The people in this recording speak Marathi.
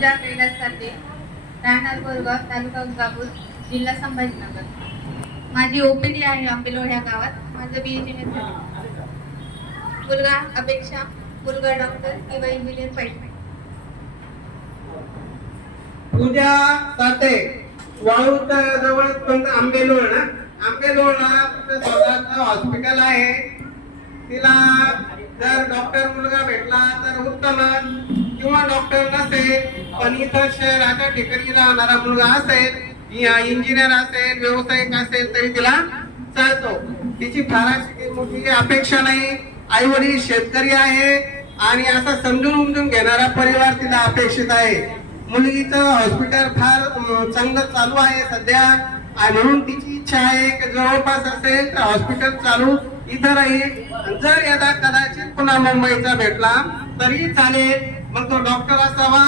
पूजा कैलास साठे, राहणार बोरगाव, तालुका गंगापूर, जिल्हा संभाजीनगर. माझी ओपीडी आहे आंबेलोळ ह्या गावात. माझं BHMS झालं. मुलगा अपेक्षा, मुलगा डॉक्टर किंवा इंजिनियर पाहिजे. पूजा साठे, वाळूत जवळ आंबेलोळ ना, आंबेलोळला तिथं स्वतःचं हॉस्पिटल आहे. तिला जर डॉक्टर मुलगा भेटला तर उत्तमच, किंवा डॉक्टर नसेल पण इतर शहराच्या ठिकाणी राहणारा मुलगा असेल, इंजिनियर असेल, व्यावसायिक असेल तरी तिला चालतो. तिची फारशी मोठी अपेक्षा नाही. आई वडील शेतकरी आहे आणि असा समजून उमजून घेणारा परिवार तिला अपेक्षित आहे. मुलगीचं हॉस्पिटल फार चांगलं चालू आहे सध्या, आणि म्हणून तिची इच्छा आहे की जवळपास असेल तर हॉस्पिटल चालू इथं राहील. जर यदा कदाचित पुन्हा मुंबईचा भेटला तरी चालेल, मग तो डॉक्टर असावा